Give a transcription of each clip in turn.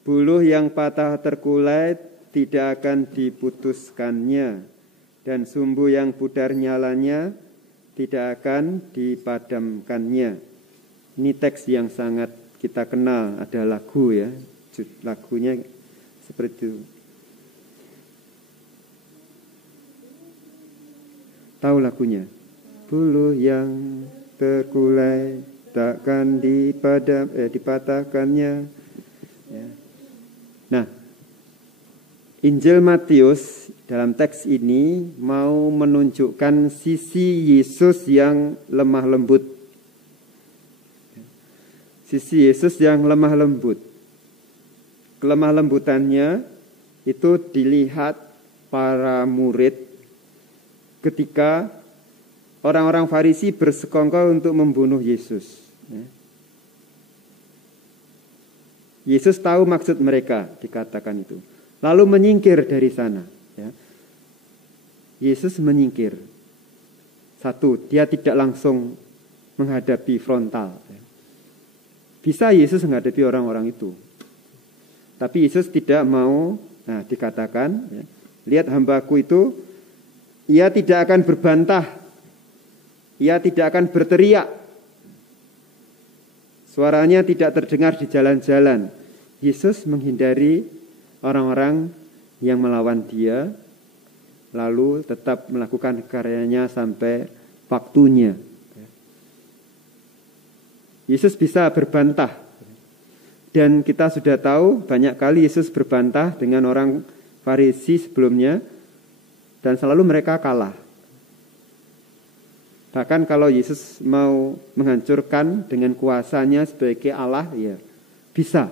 Buluh yang patah terkulai tidak akan diputuskannya, dan sumbu yang pudar nyalanya tidak akan dipadamkannya. Ini teks yang sangat kita kenal, ada lagu ya, lagunya seperti itu. Tahu lagunya? Buluh yang terkulai takkan dipatahkannya. Ya. Nah, Injil Matius dalam teks ini mau menunjukkan sisi Yesus yang lemah lembut. Sisi Yesus yang lemah lembut. Kelemah lembutannya itu dilihat para murid ketika orang-orang Farisi bersekongkol untuk membunuh Yesus. Yesus tahu maksud mereka, dikatakan itu. Lalu menyingkir dari sana. Yesus menyingkir. Satu, dia tidak langsung menghadapi frontal. Bisa Yesus menghadapi orang-orang itu. Tapi Yesus tidak mau, dikatakan, lihat hambaku itu, ia tidak akan berbantah. Ia tidak akan berteriak. Suaranya tidak terdengar di jalan-jalan. Yesus menghindari orang-orang yang melawan dia, lalu tetap melakukan karyanya sampai waktunya. Yesus bisa berbantah. Dan kita sudah tahu banyak kali Yesus berbantah dengan orang Farisi sebelumnya, dan selalu mereka kalah. Bahkan kalau Yesus mau menghancurkan dengan kuasanya sebagai Allah, ya bisa.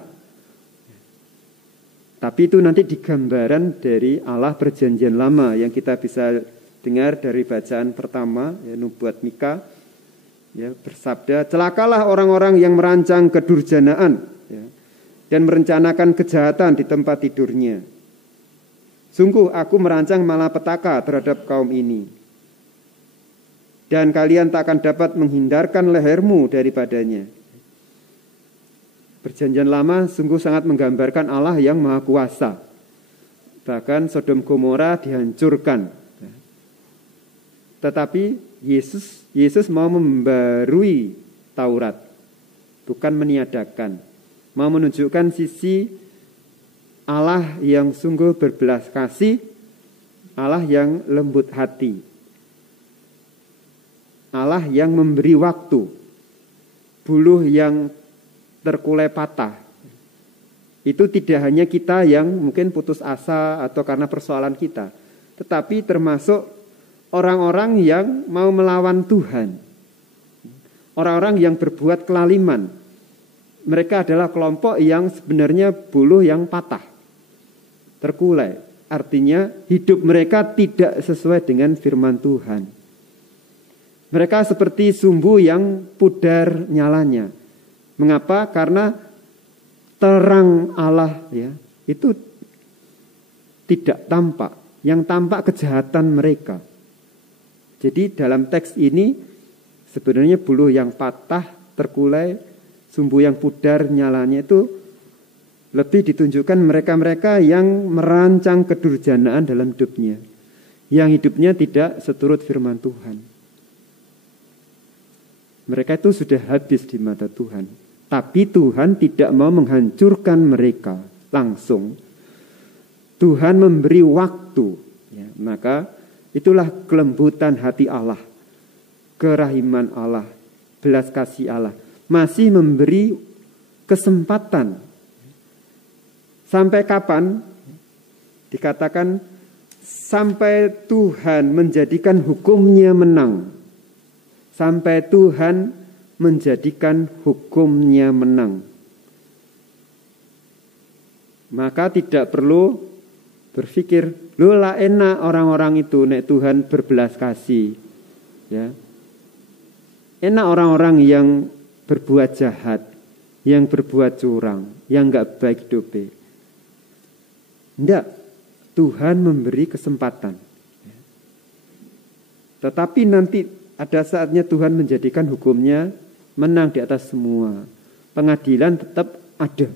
Tapi itu nanti digambaran dari Allah perjanjian lama yang kita bisa dengar dari bacaan pertama, ya, nubuat Mika, ya, bersabda, celakalah orang-orang yang merancang kedurjanaan, ya, dan merencanakan kejahatan di tempat tidurnya. Sungguh aku merancang malapetaka terhadap kaum ini. Dan kalian tak akan dapat menghindarkan lehermu daripadanya. Perjanjian lama sungguh sangat menggambarkan Allah yang maha kuasa. Bahkan Sodom Gomora dihancurkan. Tetapi Yesus mau membarui Taurat, bukan meniadakan. Mau menunjukkan sisi Allah yang sungguh berbelas kasih, Allah yang lembut hati, Allah yang memberi waktu. Buluh yang terkulai patah, itu tidak hanya kita yang mungkin putus asa atau karena persoalan kita, tetapi termasuk orang-orang yang mau melawan Tuhan, orang-orang yang berbuat kelaliman. Mereka adalah kelompok yang sebenarnya buluh yang patah, terkulai. Artinya hidup mereka tidak sesuai dengan firman Tuhan. Mereka seperti sumbu yang pudar nyalanya. Mengapa? Karena terang Allah, ya, itu tidak tampak. Yang tampak kejahatan mereka. Jadi dalam teks ini sebenarnya buluh yang patah, terkulai, sumbu yang pudar nyalanya itu lebih ditunjukkan mereka-mereka yang merancang kedurjanaan dalam hidupnya. Yang hidupnya tidak seturut firman Tuhan. Mereka itu sudah habis di mata Tuhan. Tapi Tuhan tidak mau menghancurkan mereka langsung. Tuhan memberi waktu. Ya, maka itulah kelembutan hati Allah. Kerahiman Allah. Belas kasih Allah. Masih memberi kesempatan. Sampai kapan? Dikatakan sampai Tuhan menjadikan hukumnya menang. Sampai Tuhan menjadikan hukumnya menang. Maka tidak perlu berpikir, loh lah enak orang-orang itu nek Tuhan berbelas kasih. Ya. Enak orang-orang yang berbuat jahat, yang berbuat curang, yang enggak baik hidupnya. Enggak, Tuhan memberi kesempatan. Tetapi nanti ada saatnya Tuhan menjadikan hukumnya menang di atas semua. Pengadilan tetap ada.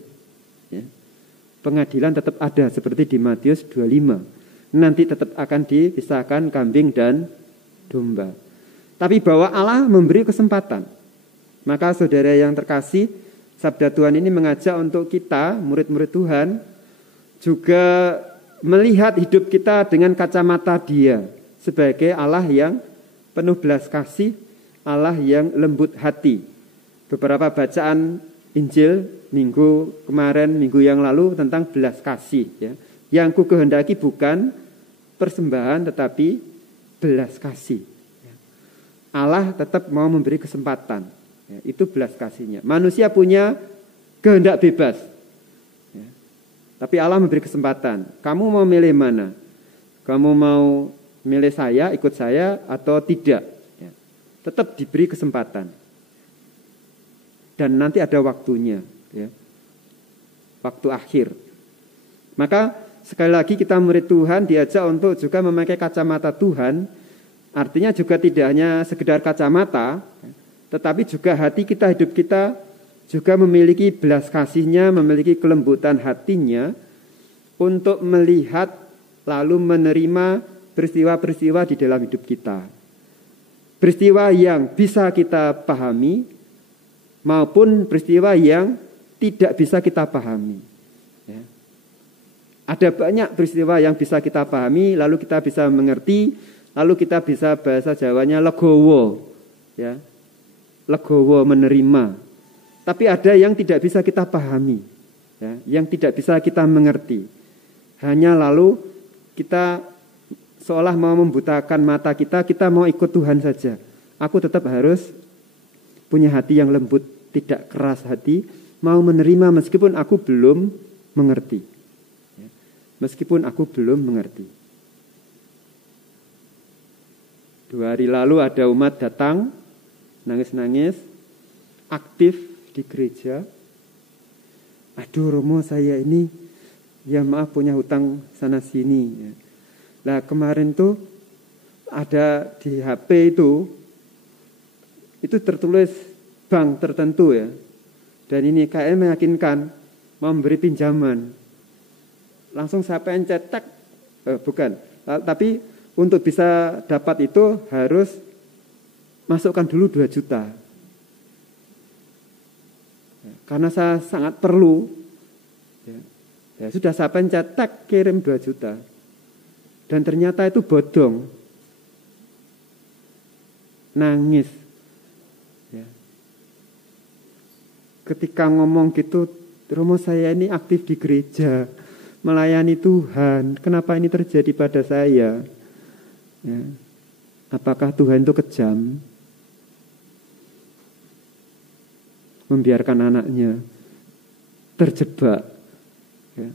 Ya. Pengadilan tetap ada seperti di Matius 25. Nanti tetap akan dipisahkan kambing dan domba. Tapi bahwa Allah memberi kesempatan. Maka saudara yang terkasih, sabda Tuhan ini mengajak untuk kita, murid-murid Tuhan, juga melihat hidup kita dengan kacamata Dia sebagai Allah yang penuh belas kasih, Allah yang lembut hati. Beberapa bacaan Injil minggu kemarin, minggu yang lalu tentang belas kasih. Ya. Yang ku kehendaki bukan persembahan tetapi belas kasih. Allah tetap mau memberi kesempatan. Ya, itu belas kasihnya. Manusia punya kehendak bebas. Ya. Tapi Allah memberi kesempatan. Kamu mau milih mana? Kamu mau milih saya, ikut saya, atau tidak? Ya. Tetap diberi kesempatan. Dan nanti ada waktunya. Ya. Waktu akhir. Maka sekali lagi kita murid Tuhan diajak untuk juga memakai kacamata Tuhan. Artinya juga tidak hanya sekedar kacamata, tetapi juga hati kita, hidup kita juga memiliki belas kasihnya, memiliki kelembutan hatinya untuk melihat lalu menerima peristiwa-peristiwa di dalam hidup kita. Peristiwa yang bisa kita pahami maupun peristiwa yang tidak bisa kita pahami. Ya. Ada banyak peristiwa yang bisa kita pahami, lalu kita bisa mengerti. Lalu kita bisa bahasa Jawanya legowo, ya, legowo menerima. Tapi ada yang tidak bisa kita pahami, ya, yang tidak bisa kita mengerti. Hanya lalu kita seolah mau membutakan mata kita mau ikut Tuhan saja. Aku tetap harus punya hati yang lembut, tidak keras hati, mau menerima meskipun aku belum mengerti. Ya, meskipun aku belum mengerti. 2 hari lalu ada umat datang, nangis-nangis, aktif di gereja. Aduh Romo, saya ini, ya maaf punya hutang sana sini. Nah kemarin tuh ada di HP itu tertulis bank tertentu ya. Dan ini kayaknya meyakinkan mau memberi pinjaman. Langsung saya pencet tak, bukan, tapi untuk bisa dapat itu harus masukkan dulu 2 juta. Karena saya sangat perlu, ya sudah saya pencet, tak kirim 2 juta. Dan ternyata itu bodong. Nangis. Ya. Ketika ngomong gitu, Romo saya ini aktif di gereja, melayani Tuhan. Kenapa ini terjadi pada saya? Ya. Apakah Tuhan itu kejam? Membiarkan anaknya terjebak. Ya.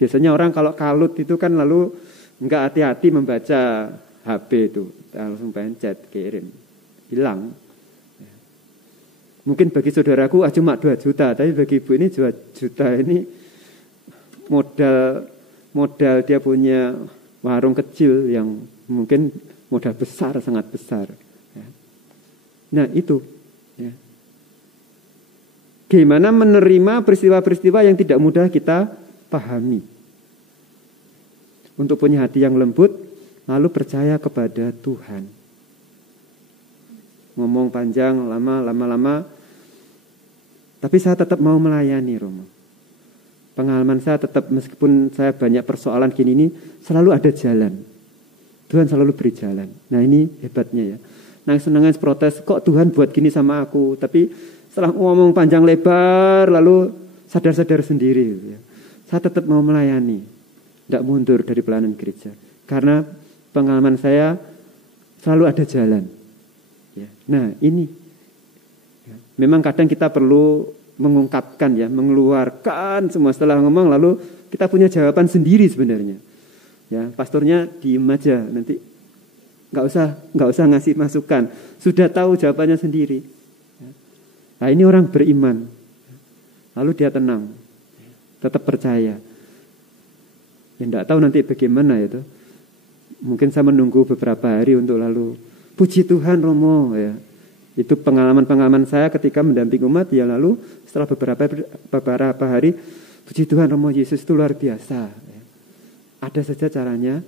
Biasanya orang kalau kalut itu kan lalu enggak hati-hati membaca HP itu. Langsung pencet, kirim. Hilang. Ya. Mungkin bagi saudaraku cuma 2 juta. Tapi bagi ibu ini 2 juta ini modal dia punya warung kecil yang mungkin modal besar, sangat besar. Ya. Nah itu. Ya. Gimana menerima peristiwa-peristiwa yang tidak mudah kita pahami. Untuk punya hati yang lembut, lalu percaya kepada Tuhan. Ngomong panjang, lama-lama. Tapi saya tetap mau melayani, Romo. Pengalaman saya tetap, meskipun saya banyak persoalan gini ini, selalu ada jalan. Tuhan selalu beri jalan. Nah ini hebatnya ya. Nangis-nangis protes, kok Tuhan buat gini sama aku. Tapi setelah ngomong panjang lebar, lalu sadar-sadar sendiri. Ya. Saya tetap mau melayani. Tidak mundur dari pelayanan gereja. Karena pengalaman saya selalu ada jalan. Ya. Nah ini. Ya. Memang kadang kita perlu mengungkapkan ya, mengeluarkan semua setelah ngomong, lalu kita punya jawaban sendiri sebenarnya. Ya, pastornya diem aja, nanti nggak usah ngasih masukan, sudah tahu jawabannya sendiri. Nah ini orang beriman, lalu dia tenang, tetap percaya. Ya nggak tahu nanti bagaimana itu. Mungkin saya menunggu beberapa hari untuk lalu puji Tuhan Romo ya. Itu pengalaman-pengalaman saya ketika mendampingi umat ya, lalu setelah beberapa hari Puji Tuhan, Romo Yesus itu luar biasa. Ada saja caranya,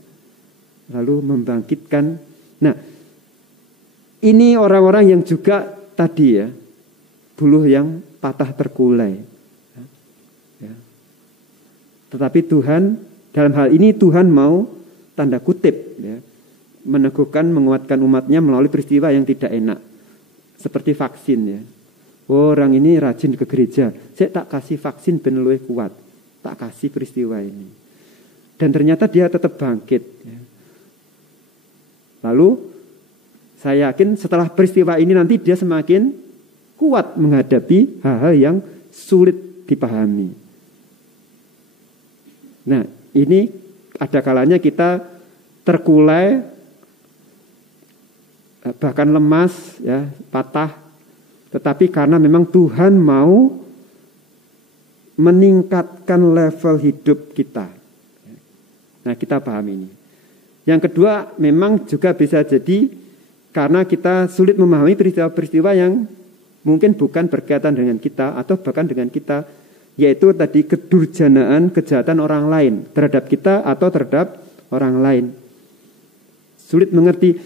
lalu membangkitkan. Nah, ini orang-orang yang juga tadi ya, buluh yang patah terkulai. Ya. Tetapi Tuhan, dalam hal ini Tuhan mau tanda kutip ya, meneguhkan, menguatkan umatnya melalui peristiwa yang tidak enak. Seperti vaksin ya. Orang ini rajin ke gereja, saya tak kasih vaksin ben luwih kuat, tak kasih peristiwa ini. Dan ternyata dia tetap bangkit. Ya. Lalu saya yakin setelah peristiwa ini nanti dia semakin kuat menghadapi hal-hal yang sulit dipahami. Nah, ini ada kalanya kita terkulai, bahkan lemas, ya, patah. Tetapi karena memang Tuhan mau meningkatkan level hidup kita. Nah, kita paham ini. Yang kedua, memang juga bisa jadi karena kita sulit memahami peristiwa-peristiwa yang mungkin bukan berkaitan dengan kita atau bahkan dengan kita, yaitu tadi kedurjanaan, kejahatan orang lain terhadap kita atau terhadap orang lain. Sulit mengerti.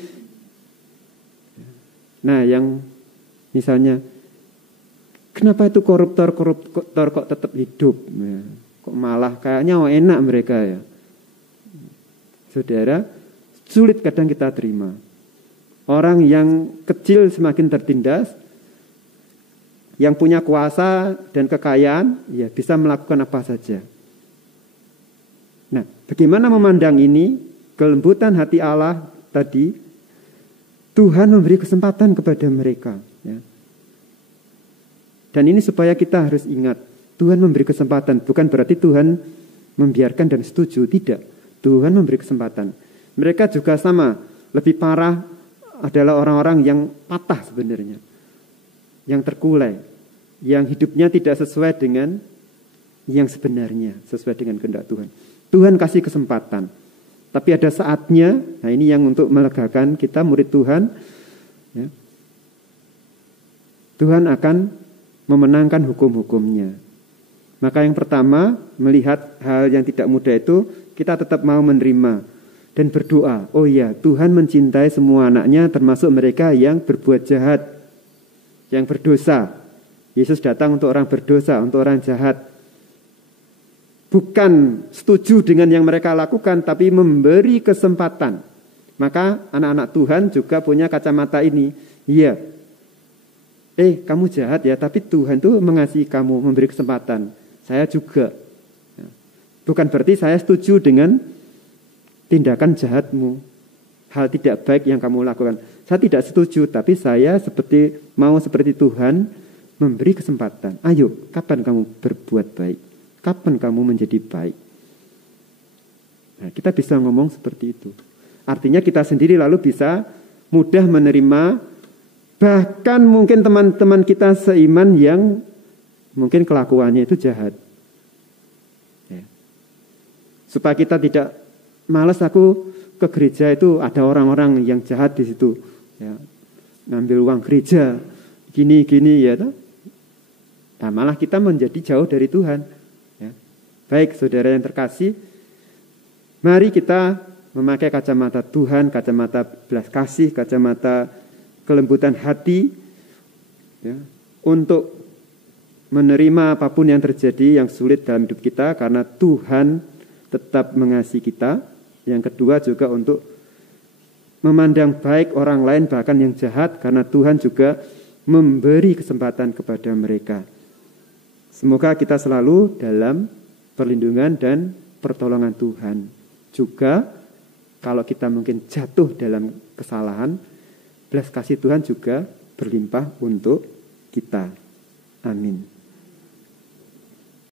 Nah, yang misalnya, kenapa itu koruptor kok tetap hidup? Ya, kok malah kayaknya enak mereka ya. Saudara, sulit kadang kita terima. Orang yang kecil semakin tertindas, yang punya kuasa dan kekayaan, ya bisa melakukan apa saja. Nah, bagaimana memandang ini? Kelembutan hati Allah tadi, Tuhan memberi kesempatan kepada mereka. Ya. Dan ini supaya kita harus ingat, Tuhan memberi kesempatan, bukan berarti Tuhan membiarkan dan setuju, tidak. Tuhan memberi kesempatan. Mereka juga sama, lebih parah adalah orang-orang yang patah sebenarnya, yang terkulai, yang hidupnya tidak sesuai dengan yang sebenarnya, sesuai dengan kehendak Tuhan. Tuhan kasih kesempatan, tapi ada saatnya. Nah, ini yang untuk melegakan kita murid Tuhan, ya. Tuhan akan memenangkan hukum-hukumnya. Maka yang pertama, melihat hal yang tidak mudah itu, kita tetap mau menerima dan berdoa. Oh iya, Tuhan mencintai semua anaknya, termasuk mereka yang berbuat jahat, yang berdosa. Yesus datang untuk orang berdosa, untuk orang jahat. Bukan setuju dengan yang mereka lakukan, tapi memberi kesempatan. Maka anak-anak Tuhan juga punya kacamata ini. Iya, kamu jahat ya, tapi Tuhan tuh mengasihi kamu, memberi kesempatan. Saya juga. Bukan berarti saya setuju dengan tindakan jahatmu, hal tidak baik yang kamu lakukan. Saya tidak setuju, tapi saya mau seperti Tuhan, memberi kesempatan. Ayo, kapan kamu berbuat baik? Kapan kamu menjadi baik? Nah, kita bisa ngomong seperti itu. Artinya kita sendiri lalu bisa mudah menerima, bahkan mungkin teman-teman kita seiman yang mungkin kelakuannya itu jahat. Ya. Supaya kita tidak malas, aku ke gereja itu ada orang-orang yang jahat di situ. Ya. Ngambil uang gereja, gini-gini ya. Nah, malah kita menjadi jauh dari Tuhan. Ya. Baik, saudara yang terkasih, mari kita memakai kacamata Tuhan, kacamata belas kasih, kacamata kelembutan hati, ya, untuk menerima apapun yang terjadi yang sulit dalam hidup kita, karena Tuhan tetap mengasihi kita. Yang kedua juga untuk memandang baik orang lain, bahkan yang jahat, karena Tuhan juga memberi kesempatan kepada mereka. Semoga kita selalu dalam perlindungan dan pertolongan Tuhan. Juga kalau kita mungkin jatuh dalam kesalahan, belas kasih Tuhan juga berlimpah untuk kita. Amin.